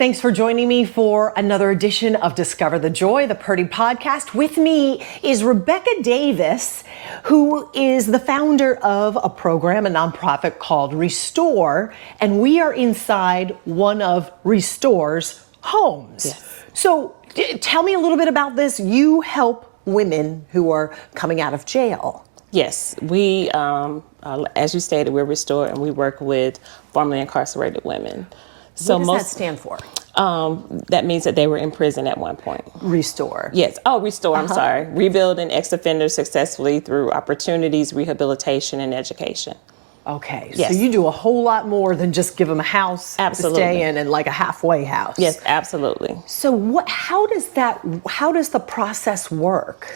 Thanks for joining me for another edition of Discover the Joy, the R.E.S.T.O.R.E podcast. With me is Rebecca Davis, who is the founder of a program, a nonprofit called R.E.S.T.O.R.E, and we are inside one of R.E.S.T.O.R.'s homes. Yes. So tell me a little bit about this. You help women who are coming out of jail. Yes, we, as you stated, we're R.E.S.T.O.R.E and we work with formerly incarcerated women. So what does that stand for? That means that they were in prison at one point. R.E.S.T.O.R.E. Yes. Oh, R.E.S.T.O.R.E, I'm sorry. Rebuilding ex-offenders successfully through opportunities, rehabilitation, and education. Okay, Yes. So you do a whole lot more than just give them a house Absolutely. to stay in and like a halfway house. Yes, absolutely. So how does the process work?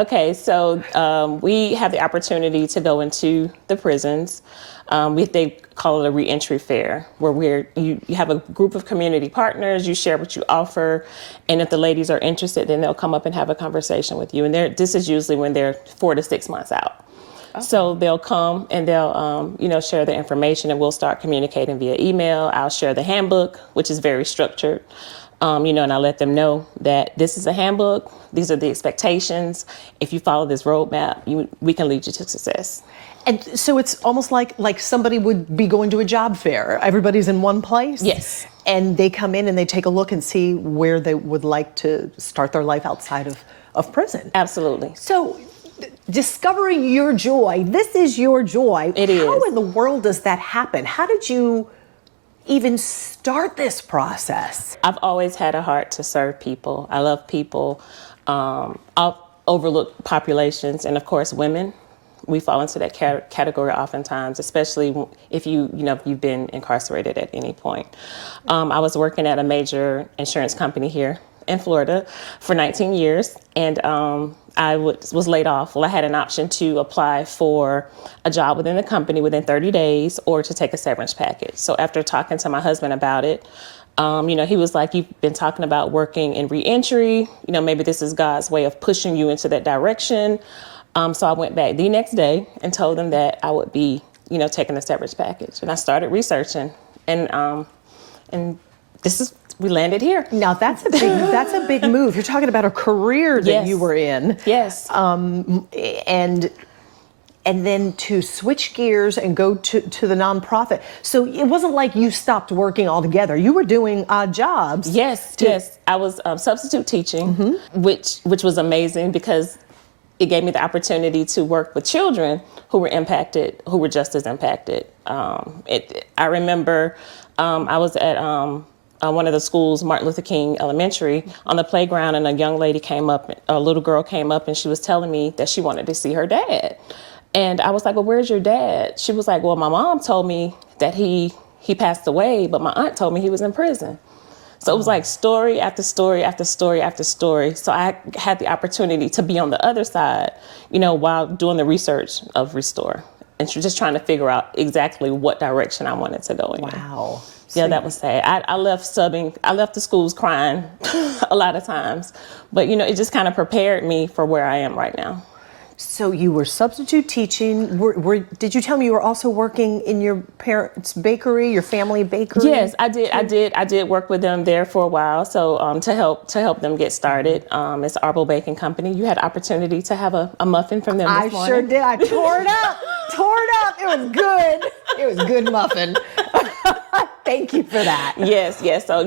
Okay, so we have the opportunity to go into the prisons. They call it a reentry fair, where you have a group of community partners, you share what you offer, and if the ladies are interested, then they'll come up and have a conversation with you. And this is usually when they're 4 to 6 months out. Okay. So they'll come and they'll share their information, and we'll start communicating via email. I'll share the handbook, which is very structured. And I let them know that this is a handbook. These are the expectations. If you follow this roadmap, we can lead you to success. And so it's almost like somebody would be going to a job fair. Everybody's in one place? Yes. And they come in and they take a look and see where they would like to start their life outside of prison. Absolutely. So discovering your joy, this is your joy. It is. How in the world does that happen? How did you even start this process? I've always had a heart to serve people. I love people. I'll overlook populations, and of course women. We fall into that category oftentimes, especially if you've been incarcerated at any point. I was working at a major insurance company here in Florida for 19 years, and I was laid off. Well, I had an option to apply for a job within the company within 30 days or to take a severance package. So after talking to my husband about it, he was like, you've been talking about working in reentry. Maybe this is God's way of pushing you into that direction. So I went back the next day and told them that I would be, taking the severance package. And I started researching, and we landed here. Now that's a big move. You're talking about a career that Yes. you were in. Yes. And then to switch gears and go to the nonprofit. So it wasn't like you stopped working altogether. You were doing odd jobs. Yes. I was substitute teaching, which was amazing because it gave me the opportunity to work with children who were impacted, who were just as impacted. I remember I was at one of the schools, Martin Luther King Elementary, on the playground, and a little girl came up, and she was telling me that she wanted to see her dad. And I was like, well, where's your dad? She was like, well, my mom told me that he passed away, but my aunt told me he was in prison. So it was like story after story after story after story. So I had the opportunity to be on the other side, while doing the research of R.E.S.T.O.R.E and just trying to figure out exactly what direction I wanted to go in. Wow. Yeah, that was sad. I left the schools crying a lot of times, but it just kind of prepared me for where I am right now. So you were substitute teaching. Did you tell me you were also working in your parents' bakery, your family bakery? Yes, I did. I did work with them there for a while. So to help them get started, it's R.E.S.T.O.R.E Baking Company. You had opportunity to have a muffin from them this morning. I sure did. I tore it up. It was good. It was good muffin. Thank you for that. Yes. So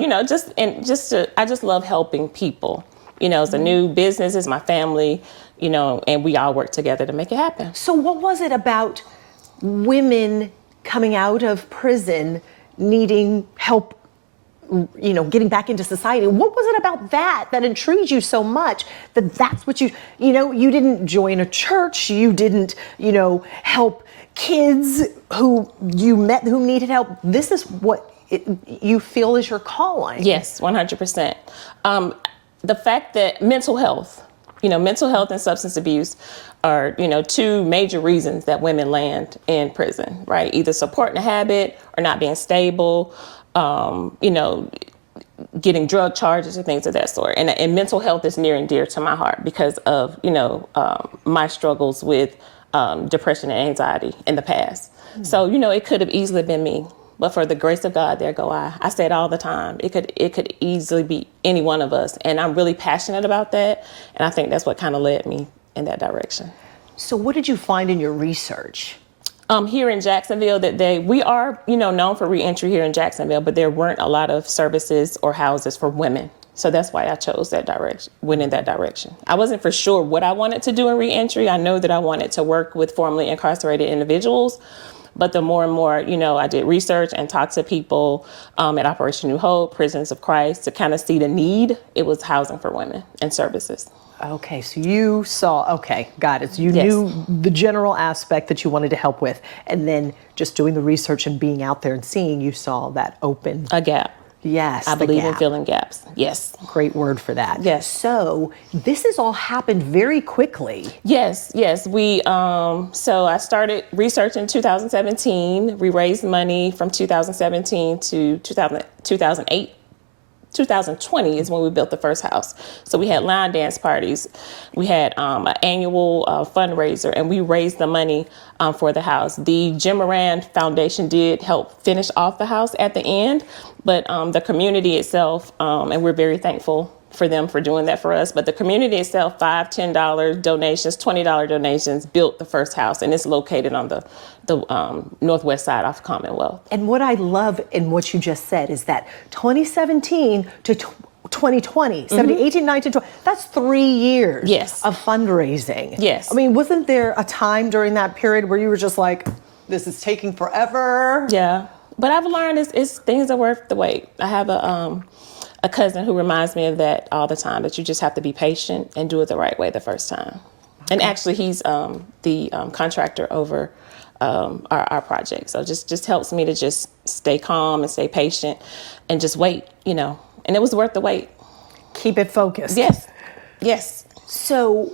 I just love helping people. It's a new business. It's my family. And we all work together to make it happen. So what was it about women coming out of prison needing help, getting back into society? What was it about that intrigued you so much that's what you didn't join a church, you didn't, help kids who you met who needed help. This is what you feel is your calling. Yes, 100%. The fact that mental health and substance abuse are, 2 major reasons that women land in prison, right? Either supporting a habit or not being stable, getting drug charges or things of that sort. And mental health is near and dear to my heart because of, my struggles with depression and anxiety in the past. Mm-hmm. So, it could have easily been me. but for the grace of God, there go I. I say it all the time. It could easily be any one of us. And I'm really passionate about that. And I think that's what kind of led me in that direction. So what did you find in your research? Here in Jacksonville, we are, known for reentry here in Jacksonville, but there weren't a lot of services or houses for women. So that's why I chose that direction, went in that direction. I wasn't for sure what I wanted to do in reentry. I know that I wanted to work with formerly incarcerated individuals, but the more and more, I did research and talked to people at Operation New Hope, Prisons of Christ, to kind of see the need. It was housing for women and services. Okay, so you saw, okay, got it. So you Yes. knew the general aspect that you wanted to help with, and then just doing the research and being out there and seeing, you saw that open. A gap. Yes, I the believe in gap. filling gaps. Yes. Great word for that. Yes. So this has all happened very quickly. Yes. We, so I started research in 2017. We raised money from 2017 to 2008. 2020 is when we built the first house. So we had line dance parties. We had an annual fundraiser, and we raised the money for the house. The Jim Moran Foundation did help finish off the house at the end, but the community itself, and we're very thankful for them for doing that for us. But the community itself, $5, $10 donations, $20 donations, built the first house, and it's located on the northwest side off Commonwealth. And what I love in what you just said is that 2017 to 2020, 17, 18, 19, 20, that's 3 years Yes. of fundraising. Yes. I mean, wasn't there a time during that period where you were just like, this is taking forever? Yeah, but I've learned it's things are worth the wait. I have a cousin who reminds me of that all the time, that you just have to be patient and do it the right way the first time. Okay. And actually, he's the contractor over our project. So just helps me to just stay calm and stay patient and just wait, and it was worth the wait. Keep it focused. Yes. So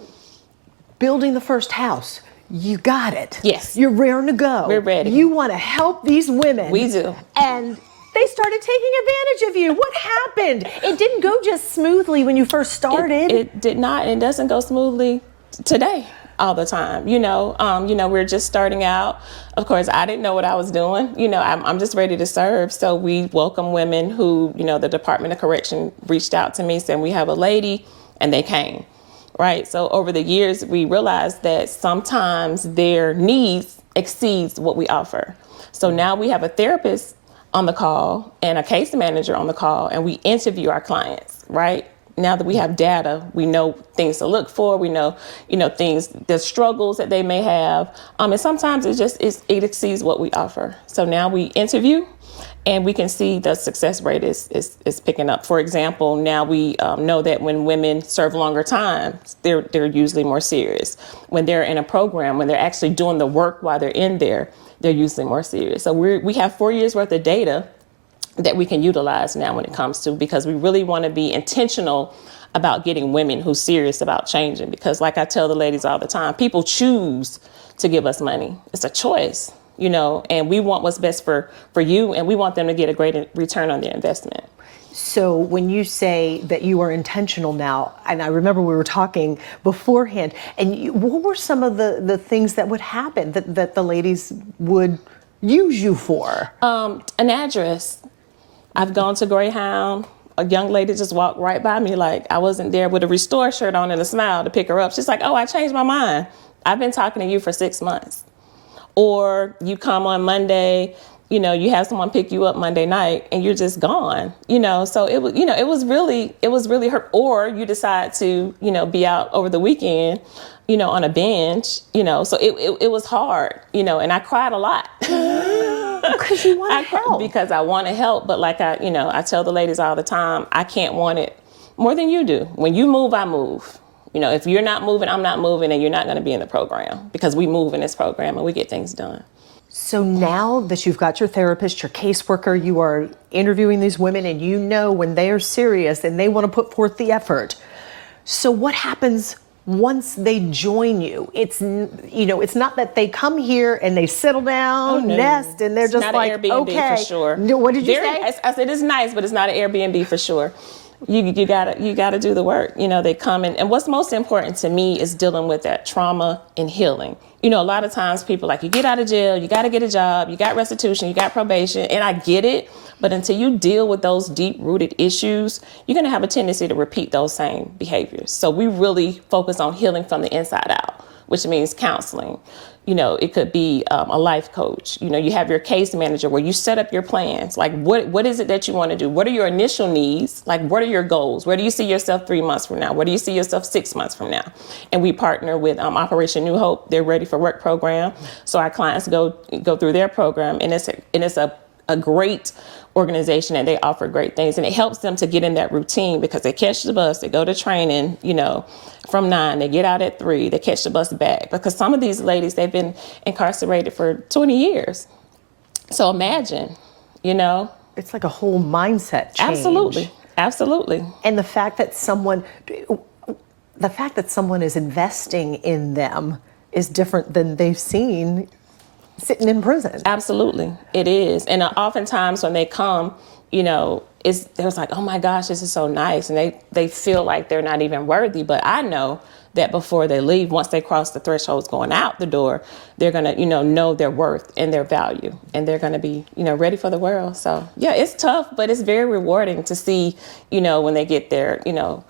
building the first house, you got it. Yes. You're raring to go. We're ready. You want to help these women. We do. And they started taking advantage of you. What happened? It didn't go just smoothly when you first started. It did not, and it doesn't go smoothly today all the time. We're just starting out. Of course, I didn't know what I was doing. I'm just ready to serve. So we welcome women who, the Department of Correction reached out to me saying, we have a lady, and they came. Right. So over the years, we realized that sometimes their needs exceeds what we offer. So now we have a therapist on the call and a case manager on the call, and we interview our clients, right? Now that we have data, we know things to look for. We know, things, the struggles that they may have. And sometimes it exceeds what we offer. So now we interview, and we can see the success rate is picking up. For example, now we know that when women serve longer times, they're usually more serious. When they're in a program, when they're actually doing the work while they're in there, they're usually more serious. So we have 4 years worth of data that we can utilize now when it comes to, because we really want to be intentional about getting women who's serious about changing. Because like I tell the ladies all the time, people choose to give us money. It's a choice, and we want what's best for you, and we want them to get a great return on their investment. So when you say that you are intentional now, and I remember we were talking beforehand, and what were some of the things that would happen that the ladies would use you for? An address. I've gone to Greyhound. A young lady just walked right by me like I wasn't there with a R.E.S.T.O.R.E shirt on and a smile to pick her up. She's like, oh, I changed my mind. I've been talking to you for 6 months. Or you come on Monday, you have someone pick you up Monday night and you're just gone, so it was, it was really hurt. Or you decide to, be out over the weekend, on a binge, so it was hard, and I cried a lot. Because you want to help. Because I want to help. But like I tell the ladies all the time, I can't want it more than you do. When you move, I move. If you're not moving, I'm not moving, and you're not going to be in the program, because we move in this program and we get things done. So now that you've got your therapist, your caseworker, you are interviewing these women, and when they are serious and they want to put forth the effort. So what happens once they join you? It's not that they come here and they settle down, nest, and they're just not like, an Airbnb okay. for sure. No, what did you say? I said it's nice, but it's not an Airbnb for sure. You gotta do the work. You know, they come in, and what's most important to me is dealing with that trauma and healing. You know, a lot of times people like, you get out of jail, you got to get a job, you got restitution, you got probation, and I get it. But until you deal with those deep-rooted issues, you're going to have a tendency to repeat those same behaviors. So we really focus on healing from the inside out, which means counseling. You know, it could be a life coach. You know, you have your case manager where you set up your plans. Like, what is it that you want to do? What are your initial needs? Like, what are your goals? Where do you see yourself 3 months from now? Where do you see yourself 6 months from now? And we partner with Operation New Hope, their Ready for Work program. So our clients go through their program, and it's a great organization, and they offer great things, and it helps them to get in that routine because they catch the bus, they go to training, you know, from 9, they get out at 3, they catch the bus back, because some of these ladies, they've been incarcerated for 20 years. So imagine, you know. It's like a whole mindset change. Absolutely. And the fact that someone is investing in them is different than they've seen sitting in prison. Absolutely, it is. And oftentimes when they come, you know, there's like, oh my gosh, this is so nice. And they feel like they're not even worthy. But I know that before they leave, once they cross the thresholds going out the door, they're going to, you know their worth and their value. And they're going to be, you know, ready for the world. So yeah, it's tough, but it's very rewarding to see, you know, when they get there, you know,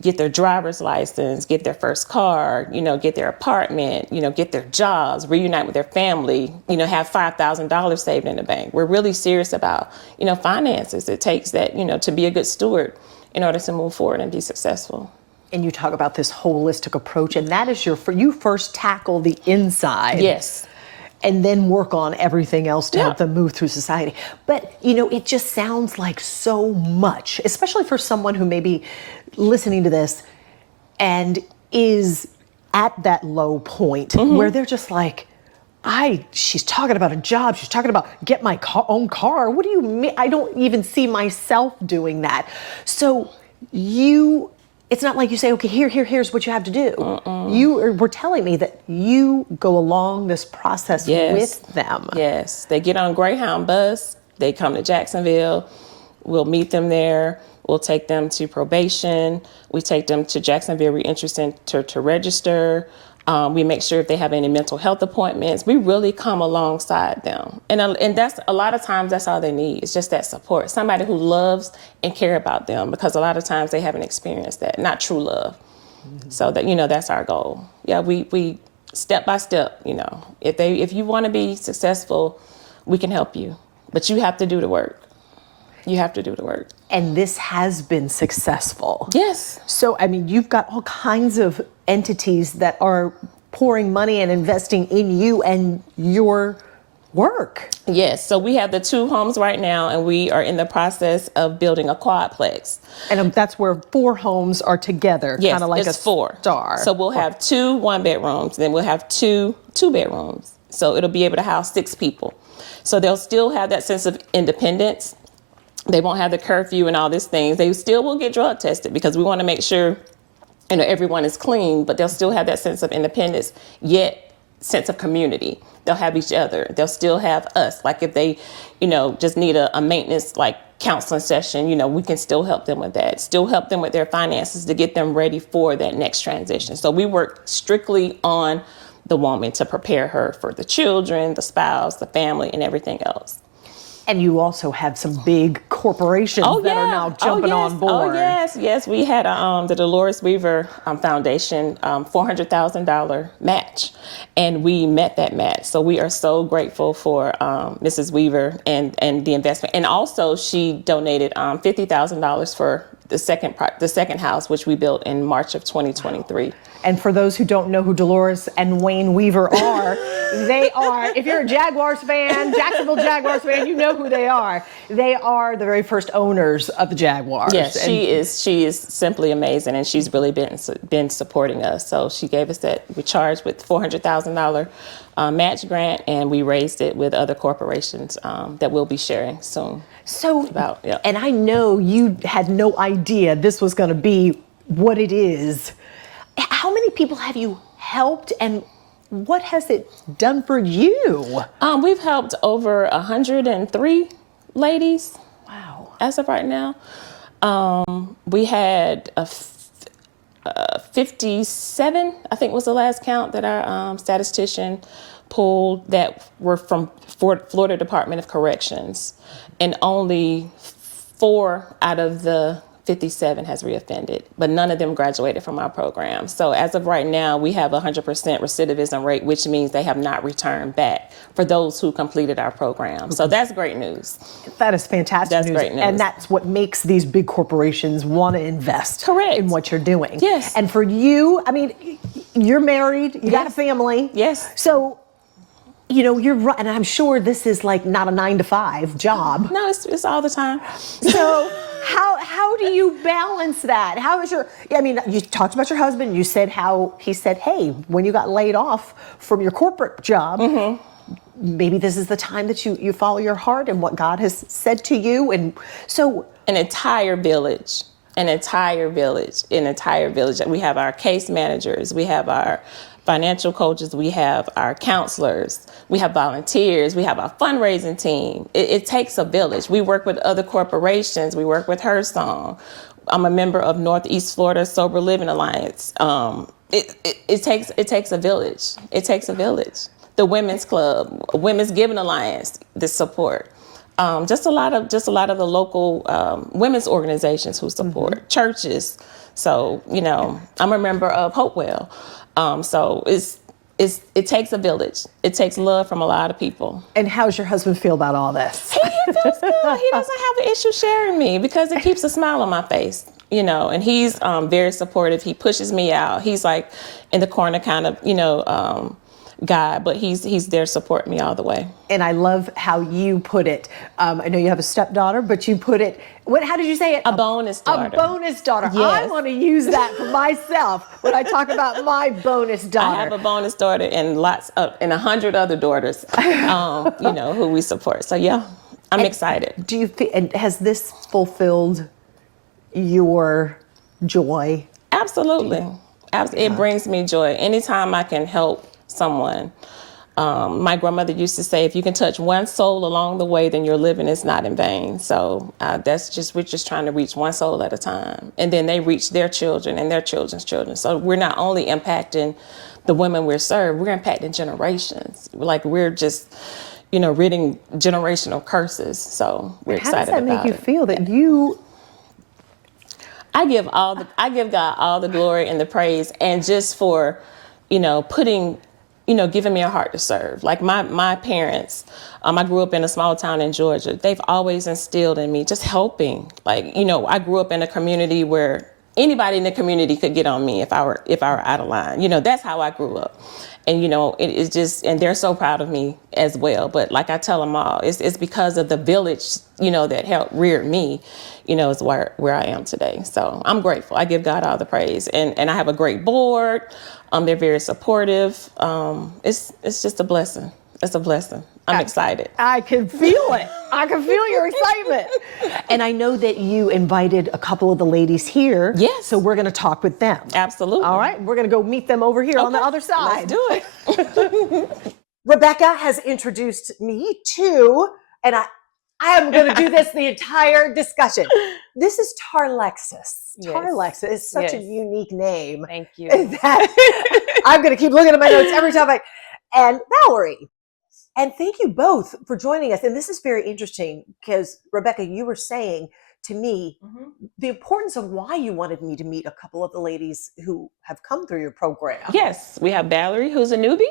get their driver's license, get their first car, you know, get their apartment, you know, get their jobs, reunite with their family, you know, have $5,000 saved in the bank. We're really serious about, you know, finances. It takes that, you know, to be a good steward in order to move forward and be successful. And you talk about this holistic approach, and that is you first tackle the inside. Yes. And then work on everything else to help them move through society. But, you know, it just sounds like so much, especially for someone who may be listening to this and is at that low point where they're just like, she's talking about a job. She's talking about get my own car. What do you mean? I don't even see myself doing that. So it's not like you say, okay, here's what you have to do. You were telling me that you go along this process with them. Yes, they get on a Greyhound bus. They come to Jacksonville. We'll meet them there. We'll take them to probation. We take them to Jacksonville Reentry Center to register. We make sure if they have any mental health appointments, we really come alongside them. And that's a lot of times that's all they need. It's just that support, somebody who loves and care about them, because a lot of times they haven't experienced that, not true love. So that, you know, that's our goal. Yeah, we step by step, you know, if you want to be successful, we can help you, but you have to do the work. You have to do the work. And this has been successful. Yes. So, I mean, you've got all kinds of entities that are pouring money and investing in you and your work. Yes. So we have the 2 homes right now, and we are in the process of building a quadplex. And that's where 4 homes are together, yes, kind of like it's a 4. star. So we'll have 2 1-bedrooms, then we'll have 2 2-bedrooms. So it'll be able to house 6 people. So they'll still have that sense of independence. They won't have the curfew and all these things. They still will get drug tested because we want to make sure, you know, everyone is clean, but they'll still have that sense of independence, yet sense of community. They'll have each other. They'll still have us. Like if they, you know, just need a maintenance, like counseling session, you know, we can still help them with that. Still help them with their finances to get them ready for that next transition. So we work strictly on the woman to prepare her for the children, the spouse, the family, and everything else. And you also have some big corporations that are now jumping on board. Oh, yes. We had the Dolores Weaver Foundation $400,000 match, and we met that match. So we are so grateful for Mrs. Weaver and the investment. And also she donated $50,000 for the second house, which we built in March of 2023. And for those who don't know who Dolores and Wayne Weaver are, they are, if you're a Jaguars fan, Jacksonville Jaguars fan, you know who they are. They are the very first owners of the Jaguars. Yes, she is simply amazing, and she's really been supporting us. So she gave us that. We charged with $400,000 match grant, and we raised it with other corporations that we'll be sharing soon. So, and I know you had no idea this was going to be what it is. How many people have you helped, and what has it done for you? We've helped over 103 ladies. Wow. As of right now. We had 57, I think was the last count that our statistician pulled that were from Florida Department of Corrections. And only 4 out of the 57 has reoffended, but none of them graduated from our program. So as of right now, we have 100% recidivism rate, which means they have not returned back for those who completed our program. So that's great news. That is fantastic That's news. great news. And that's what makes these big corporations want to invest Correct. in what you're doing. Yes. And for you, I mean, you're married, you got a family. Yes. So, you're right, and I'm sure this is like not a 9-to-5 job. No, it's all the time. So how do you balance that? How is you talked about your husband. You said how he said, hey, when you got laid off from your corporate job, maybe this is the time that you follow your heart and what God has said to you. And so An entire village. We have our case managers, we have our financial coaches, we have our counselors, we have volunteers, we have our fundraising team. It takes a village. We work with other corporations. We work with R.E.S.T.O.R.E. I'm a member of Northeast Florida Sober Living Alliance. It takes a village. It takes a village. The Women's Club, Women's Giving Alliance, the support. Just a lot of the local women's organizations who support, churches. So, I'm a member of Hopewell. So it takes a village. It takes love from a lot of people. And how's your husband feel about all this? He feels good. He doesn't have an issue sharing me because it keeps a smile on my face, and he's very supportive. He pushes me out. He's like in the corner kind of, guy, but he's there to support me all the way. And I love how you put it. I know you have a stepdaughter, but you put it, how did you say it? A bonus daughter. A bonus daughter. Yes. I want to use that for myself when I talk about my bonus daughter. I have a bonus daughter and 100 other daughters, who we support. So yeah, I'm excited. Do you think, and has this fulfilled your joy? Absolutely. It brings me joy. Anytime I can help someone. My grandmother used to say, if you can touch one soul along the way, then your living is not in vain. So we're just trying to reach one soul at a time. And then they reach their children and their children's children. So we're not only impacting the women we're served, we're impacting generations. We're just, ridding generational curses. So we're excited about it. How does that make you feel that you... I give God all the glory and the praise, and just for, giving me a heart to serve. Like my parents, I grew up in a small town in Georgia. They've always instilled in me just helping. I grew up in a community where anybody in the community could get on me if I were out of line. That's how I grew up. And, it is just, and they're so proud of me as well. But like I tell them all, it's because of the village, that helped rear me, is where I am today. So I'm grateful. I give God all the praise. And I have a great board. They're very supportive. It's just a blessing. It's a blessing. I'm excited. I can feel it. I can feel your excitement. And I know that you invited a couple of the ladies here. Yes. So we're going to talk with them. Absolutely. All right. We're going to go meet them over here on the other side. Let's do it. Rebecca has introduced me to, and I am going to do this the entire discussion. This is Tarlexus. Yes. Tarlexus is such a Yes. unique name. Thank you. That I'm going to keep looking at my notes every time and Valerie. And thank you both for joining us. And this is very interesting because, Rebecca, you were saying to me the importance of why you wanted me to meet a couple of the ladies who have come through your program. Yes, we have Valerie, who's a newbie.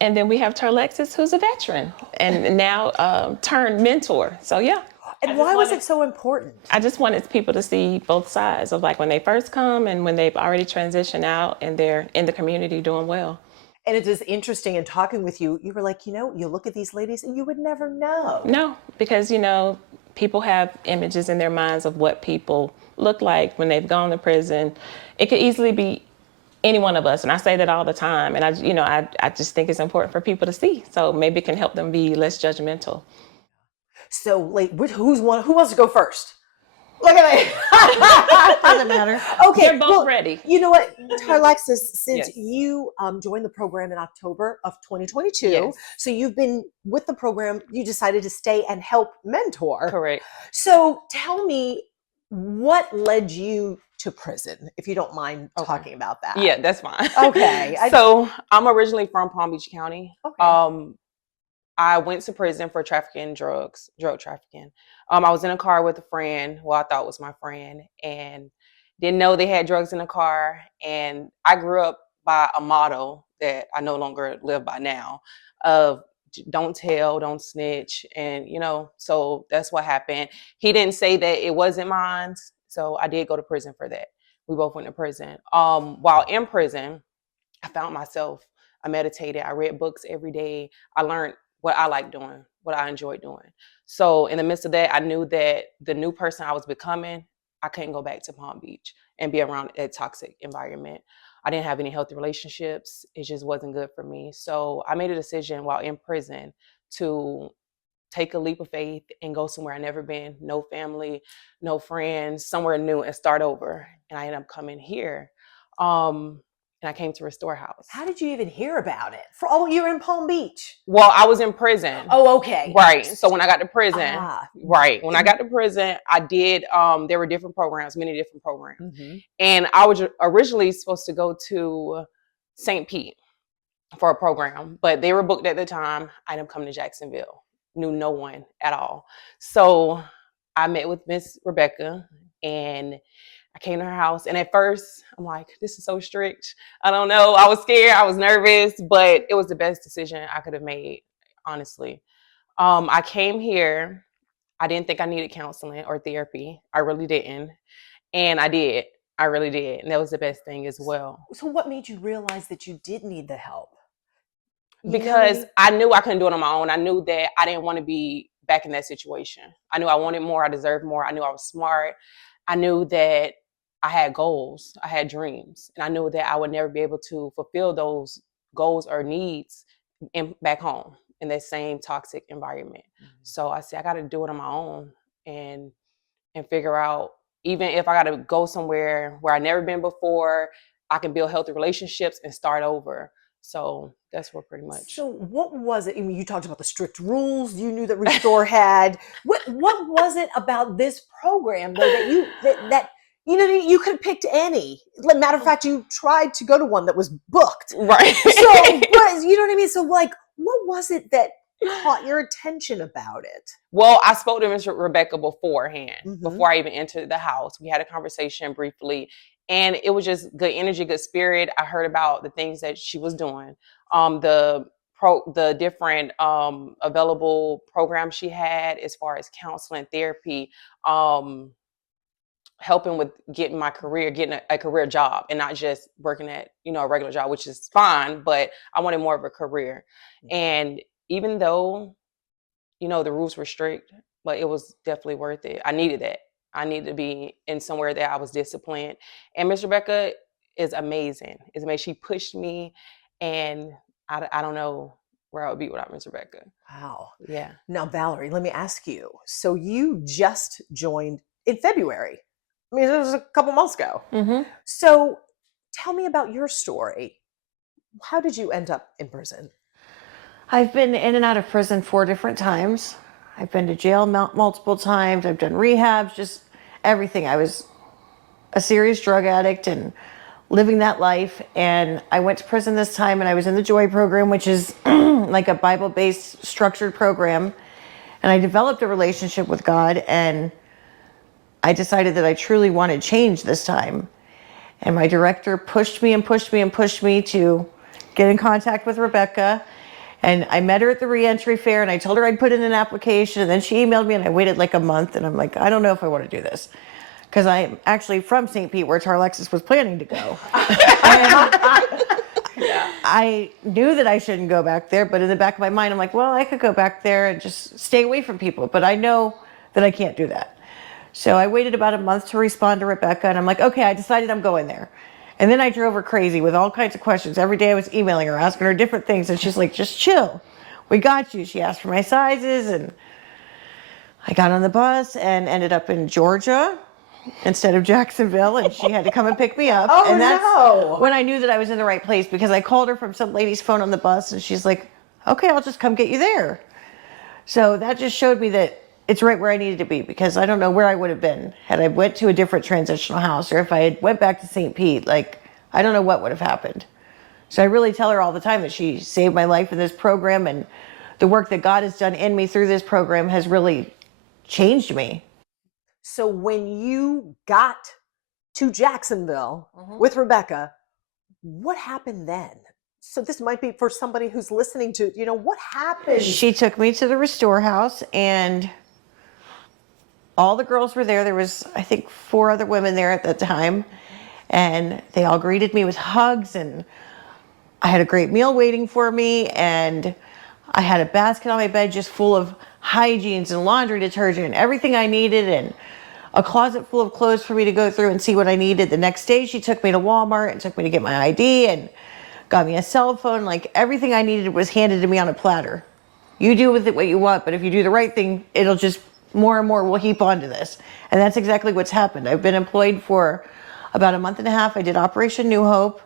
And then we have Tarlexus, who's a veteran and now turned mentor. So, yeah. And why was it so important? I just wanted people to see both sides of when they first come and when they've already transitioned out and they're in the community doing well. And it is interesting in talking with you, you were like, you look at these ladies and you would never know. No, because, people have images in their minds of what people look like when they've gone to prison. It could easily be any one of us. And I say that all the time. And I just think it's important for people to see. So maybe it can help them be less judgmental. So who wants to go first? Look at me. Doesn't matter. Okay. They're both ready. You know what, Tarlexus, since Yes. you joined the program in October of 2022, Yes. so you've been with the program, you decided to stay and help mentor. Correct. So tell me, What led you to prison, if you don't mind talking about that? Yeah, that's fine. Okay. So I'm originally from Palm Beach County. Okay. I went to prison for trafficking drug trafficking. I was in a car with a friend who I thought was my friend, and didn't know they had drugs in the car. And I grew up by a motto that I no longer live by now of don't tell, don't snitch. And, so that's what happened. He didn't say that it wasn't mine. So I did go to prison for that. We both went to prison. While in prison, I found myself, I meditated, I read books every day. I learned what I like doing, what I enjoy doing. So in the midst of that, I knew that the new person I was becoming, I couldn't go back to Palm Beach and be around a toxic environment. I didn't have any healthy relationships. It just wasn't good for me. So I made a decision while in prison to take a leap of faith and go somewhere I've never been, no family, no friends, somewhere new and start over. And I ended up coming here. And I came to Restore House. How did you even hear about it? You were in Palm Beach. Well, I was in prison. Oh, okay. Right. So when I got to prison, when I got to prison, I did, there were different programs, many different programs. Mm-hmm. And I was originally supposed to go to St. Pete for a program, but they were booked at the time. I ended up coming to Jacksonville, knew no one at all. So I met with Miss Rebecca and I came to her house, and at first I'm like, this is so strict. I don't know. I was scared. I was nervous, but it was the best decision I could have made, honestly. I came here. I didn't think I needed counseling or therapy. I really didn't. And I did. I really did. And that was the best thing as well. So what made you realize that you did need the help? Because I knew I couldn't do it on my own. I knew that I didn't want to be back in that situation. I knew I wanted more. I deserved more. I knew I was smart. I knew that I had goals. I had dreams. And I knew that I would never be able to fulfill those goals or needs back home in that same toxic environment. Mm-hmm. So I said, I got to do it on my own and figure out, even if I got to go somewhere where I've never been before, I can build healthy relationships and start over. So that's what pretty much. So what was it? I mean, you talked about the strict rules you knew that Restore had. What was it about this program though that you could have picked any? Matter of fact, you tried to go to one that was booked. Right. So you know what I mean? So what was it that caught your attention about it? Well, I spoke to Miss Rebecca beforehand, before I even entered the house. We had a conversation briefly. And it was just good energy, good spirit. I heard about the things that she was doing, the different available programs she had as far as counseling, therapy, helping with getting my career, getting a career job, and not just working at a regular job, which is fine. But I wanted more of a career, and even though the rules were strict, but it was definitely worth it. I needed that. I needed to be in somewhere that I was disciplined. And Miss Rebecca is amazing. She pushed me, and I don't know where I would be without Miss Rebecca. Wow. Yeah. Now, Valerie, let me ask you. So you just joined in February. I mean, it was a couple months ago. Mm-hmm. So tell me about your story. How did you end up in prison? I've been in and out of prison 4 different times. I've been to jail multiple times. I've done rehabs, just everything. I was a serious drug addict and living that life. And I went to prison this time and I was in the Joy program, which is like a Bible-based structured program. And I developed a relationship with God, and I decided that I truly wanted change this time. And my director pushed me and pushed me and pushed me to get in contact with Rebecca. And I met her at the reentry fair and I told her I'd put in an application, and then she emailed me and I waited like a month, and I'm like, I don't know if I want to do this. Because I'm actually from St. Pete, where Tarlexus was planning to go. I knew that I shouldn't go back there, but in the back of my mind, I'm like, well, I could go back there and just stay away from people, but I know that I can't do that. So I waited about a month to respond to Rebecca, and I'm like, okay, I decided I'm going there. And then I drove her crazy with all kinds of questions. Every day I was emailing her, asking her different things, and she's like, just chill. We got you. She asked for my sizes, and I got on the bus and ended up in Georgia instead of Jacksonville, and she had to come and pick me up. Oh, and that's no. when I knew that I was in the right place, because I called her from some lady's phone on the bus, and she's like, okay, I'll just come get you there. So that just showed me that it's right where I needed to be, because I don't know where I would have been had I went to a different transitional house, or if I had went back to St. Pete. Like, I don't know what would have happened. So I really tell her all the time that she saved my life in this program, and the work that God has done in me through this program has really changed me. So when you got to Jacksonville with Rebecca, what happened then? So this might be for somebody who's listening to, what happened? She took me to the Restore house, and all the girls were there. There was, I think, 4 other women there at that time, and they all greeted me with hugs, and I had a great meal waiting for me, and I had a basket on my bed just full of hygienes and laundry detergent, everything I needed, and a closet full of clothes for me to go through and see what I needed. The next day, she took me to Walmart and took me to get my ID and got me a cell phone. Like, everything I needed was handed to me on a platter. You do with it what you want, but if you do the right thing, it'll just, more and more will heap onto this. And that's exactly what's happened. I've been employed for about a month and a half. I did Operation New Hope,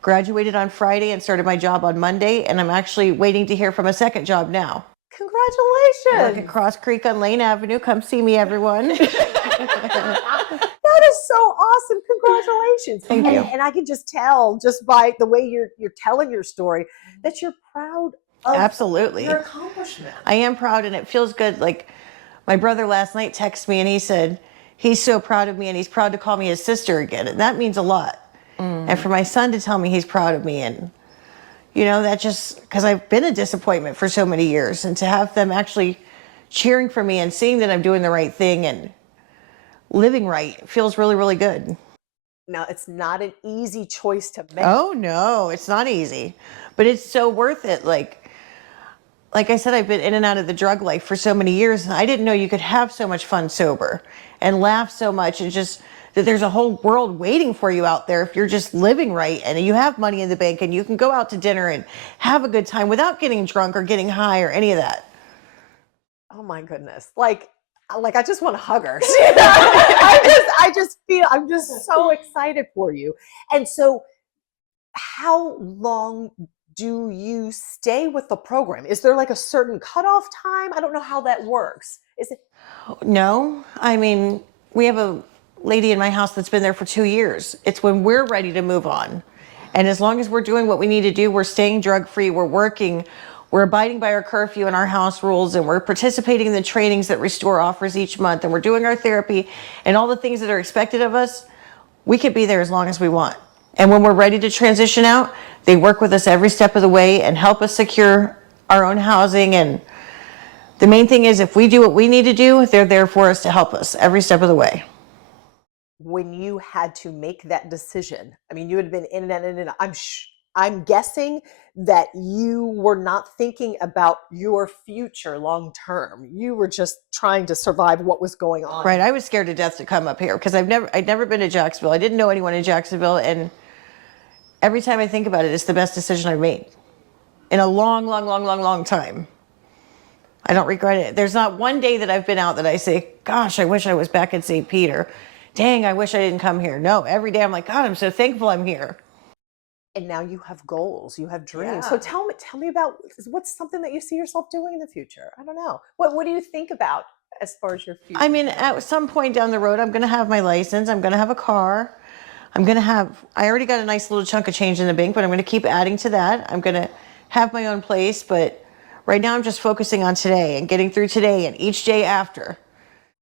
graduated on Friday, and started my job on Monday. And I'm actually waiting to hear from a second job now. I work Congratulations. at Cross Creek on Lane Avenue. Come see me, everyone. That is so awesome. Congratulations. Thank you. And I can just tell, just by the way you're telling your story, that you're proud of Absolutely. your accomplishment. I am proud, and it feels good. Like, my brother last night texted me and he said he's so proud of me, and he's proud to call me his sister again. And that means a lot. And for my son to tell me he's proud of me, and that just, because I've been a disappointment for so many years, and to have them actually cheering for me and seeing that I'm doing the right thing and living right feels really, really good. Now, it's not an easy choice to make. Oh no, it's not easy, but it's so worth it. Like I said, I've been in and out of the drug life for so many years, and I didn't know you could have so much fun sober and laugh so much, and just that there's a whole world waiting for you out there if you're just living right, and you have money in the bank, and you can go out to dinner and have a good time without getting drunk or getting high or any of that. Oh my goodness. Like I just want to hug her. I just feel, I'm just so excited for you. And so how long do you stay with the program? Is there like a certain cutoff time? I don't know how that works. Is it? No, I mean, we have a lady in my house that's been there for 2 years. It's when we're ready to move on. And as long as we're doing what we need to do, we're staying drug-free, we're working, we're abiding by our curfew and our house rules, and we're participating in the trainings that R.E.S.T.O.R.E offers each month, and we're doing our therapy and all the things that are expected of us, we could be there as long as we want. And when we're ready to transition out, they work with us every step of the way and help us secure our own housing. And the main thing is, if we do what we need to do, they're there for us to help us every step of the way. When you had to make that decision, I mean, you had been in and out, and I'm guessing that you were not thinking about your future long term. You were just trying to survive what was going on. Right, I was scared to death to come up here because I'd never been to Jacksonville. I didn't know anyone in Jacksonville, and every time I think about it, it's the best decision I've made in a long time. I don't regret it. There's not one day that I've been out that I say, gosh, I wish I was back in St. Peter. Dang, I wish I didn't come here. No, every day I'm like, God, I'm so thankful I'm here. And now you have goals, you have dreams. Yeah. So tell me about, what's something that you see yourself doing in the future? I don't know. What do you think about as far as your future? I mean, at some point down the road, I'm going to have my license. I'm going to have a car. I already got a nice little chunk of change in the bank, but I'm going to keep adding to that. I'm going to have my own place, but right now I'm just focusing on today and getting through today and each day after.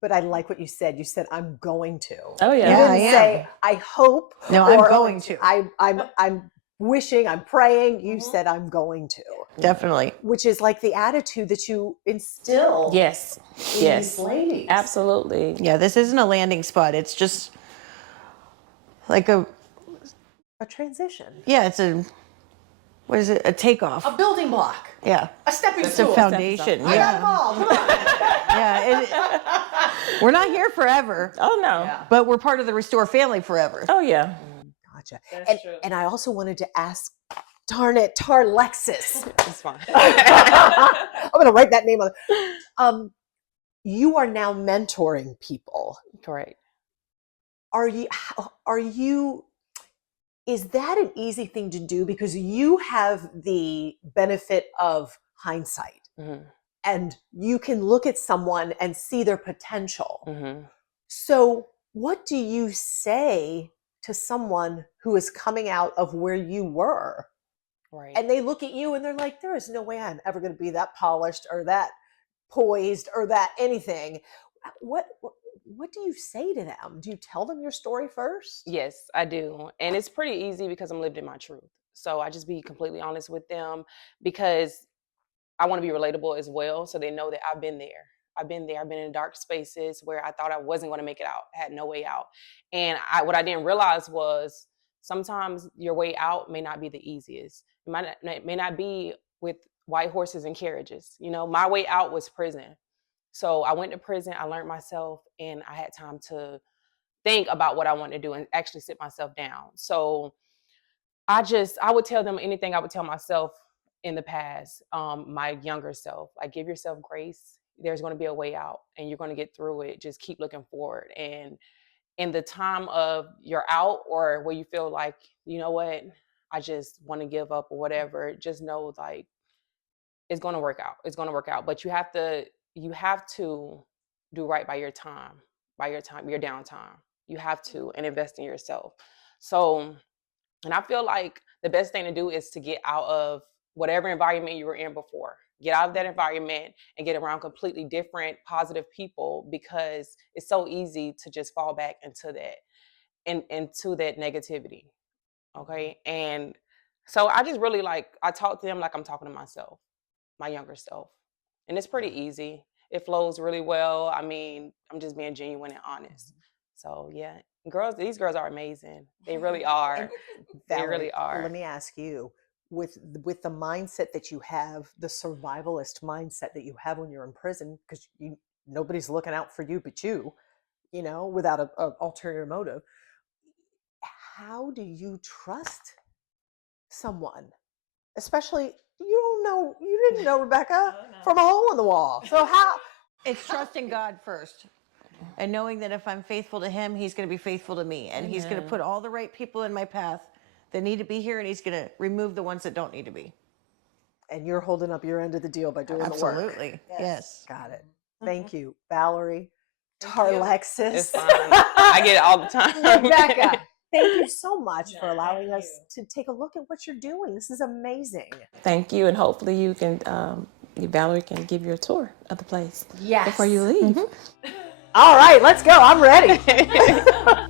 But I like what you said. You said, I'm going to. Oh, yeah. You Yeah, didn't I say, I hope. No, I'm or, going to. I'm wishing, I'm praying. You said, I'm going to. Definitely. Which is like the attitude that you instill Yes. in Yes. these ladies. Absolutely. Yeah, this isn't a landing spot. It's just like A transition. it's what is it? A takeoff. A building block. Yeah. A stepping It's a stool. foundation. I got Yeah. them all. Come on. Yeah. We're not here forever, Oh, no. Yeah. but we're part of the R.E.S.T.O.R.E family forever. Oh, yeah. Gotcha. That's true. And I also wanted to ask, darn it, Tarlexus. It's fine. I'm going to write that name on. You are now mentoring people. Correct. Are you, is that an easy thing to do? Because you have the benefit of hindsight. Mhm. and you can look at someone and see their potential. Mm-hmm. So, what do you say to someone who is coming out of where you were? Right. And they look at you and they're like, there is no way I'm ever going to be that polished or that poised or that anything. What do you say to them? Do you tell them your story first? Yes, I do. And it's pretty easy because I'm living my truth. So I just be completely honest with them because I want to be relatable as well. So they know that I've been there. I've been there. I've been in dark spaces where I thought I wasn't going to make it out. I had no way out. And what I didn't realize was sometimes your way out may not be the easiest. It may not be with white horses and carriages. You know, my way out was prison. So I went to prison. I learned myself, and I had time to think about what I wanted to do and actually sit myself down. So I would tell them anything I would tell myself in the past, my younger self, like give yourself grace. There's going to be a way out and you're going to get through it. Just keep looking forward. And in the time of you're out or where you feel like, you know what, I just want to give up or whatever, just know like it's going to work out. It's going to work out. But you have to do right by your time, your downtime. You have to, and invest in yourself. So, and I feel like the best thing to do is to get out of whatever environment you were in before. Get out of that environment and get around completely different, positive people because it's so easy to just fall back into that negativity. Okay. And so I just really I talk to them like I'm talking to myself, my younger self. And it's pretty easy. It flows really well. I mean, I'm just being genuine and honest. So yeah, these girls are amazing. They really are. They really are. Let me ask you, with the mindset that you have, the survivalist mindset that you have when you're in prison, because nobody's looking out for you but you, without an ulterior motive. How do you trust someone, especially you didn't know Rebecca from a hole in the wall? So how? It's trusting God first and knowing that if I'm faithful to him, he's going to be faithful to me. And he's going to put all the right people in my path that need to be here, and he's going to remove the ones that don't need to be. And you're holding up your end of the deal by doing the work. Absolutely. Yes. Got it. Thank you, Valerie. Tarlexus. It's fine. I get it all the time. Rebecca, thank you so much for allowing us to take a look at what you're doing. This is amazing. Thank you, and hopefully you can, Valerie can give you a tour of the place before you leave. Mm-hmm. All right, let's go. I'm ready.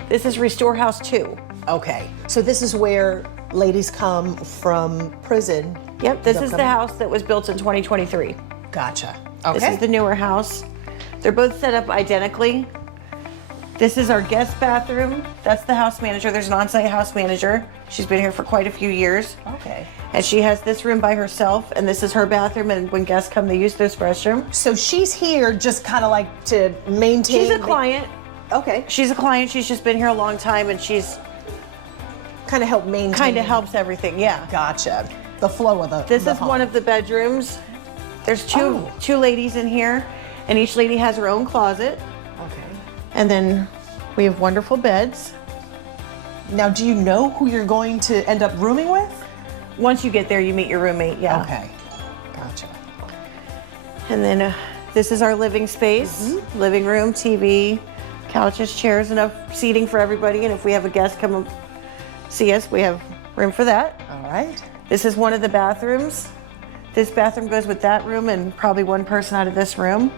This is Restore House 2. Okay, so this is where ladies come from prison. Yep, this is the house that was built in 2023. Gotcha. Okay. This is the newer house. They're both set up identically. This is our guest bathroom. That's the house manager. There's an on-site house manager. She's been here for quite a few years. Okay. And she has this room by herself, and this is her bathroom, and when guests come, they use this restroom. So she's here just kind of like to maintain. She's a client. Okay. She's a client. She's just been here a long time, and she's kind of help maintain. kind of helps everything, yeah. Gotcha. The flow of the This is home. one of the bedrooms. There's two ladies in here, and each lady has her own closet. Okay. And then we have wonderful beds. Now, do you know who you're going to end up rooming with? Once you get there, you meet your roommate, yeah. Okay. Gotcha. And then this is our living space, living room, TV, couches, chairs, enough seating for everybody. And if we have a guest come and see us, we have room for that. All right. This is one of the bathrooms. This bathroom goes with that room and probably one person out of this room.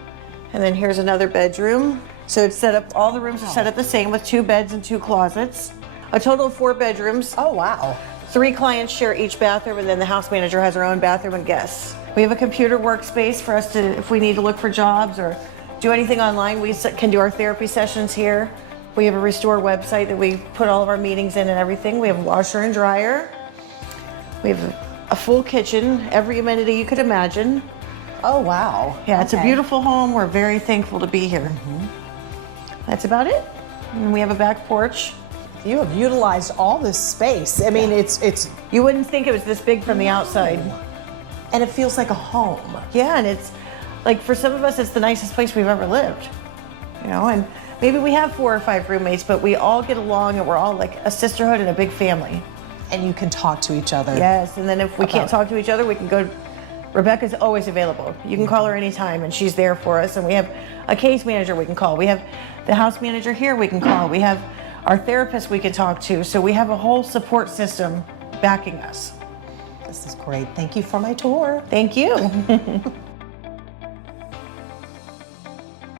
And then here's another bedroom. So it's set up, all the rooms are set up the same with 2 beds and 2 closets. A total of 4 bedrooms. Oh, wow. 3 clients share each bathroom, and then the house manager has her own bathroom and guests. We have a computer workspace for us to, if we need to look for jobs or do anything online, we can do our therapy sessions here. We have a Restore website that we put all of our meetings in and everything. We have a washer and dryer. We have a full kitchen, every amenity you could imagine. Oh, wow. Yeah, it's a beautiful home. We're very thankful to be here. That's about it. And we have a back porch. You have utilized all this space. I mean, it's You wouldn't think it was this big from the outside. and it feels like a home. Yeah, and it's like for some of us, it's the nicest place we've ever lived. And maybe we have 4 or 5 roommates, but we all get along and we're all like a sisterhood and a big family. And you can talk to each other. Yes, and then if we can't talk to each other, we can go Rebecca's always available. You can call her anytime and she's there for us. And we have a case manager we can call. We have the house manager here we can call. We have our therapist we can talk to. So we have a whole support system backing us. This is great. Thank you for my tour. Thank you.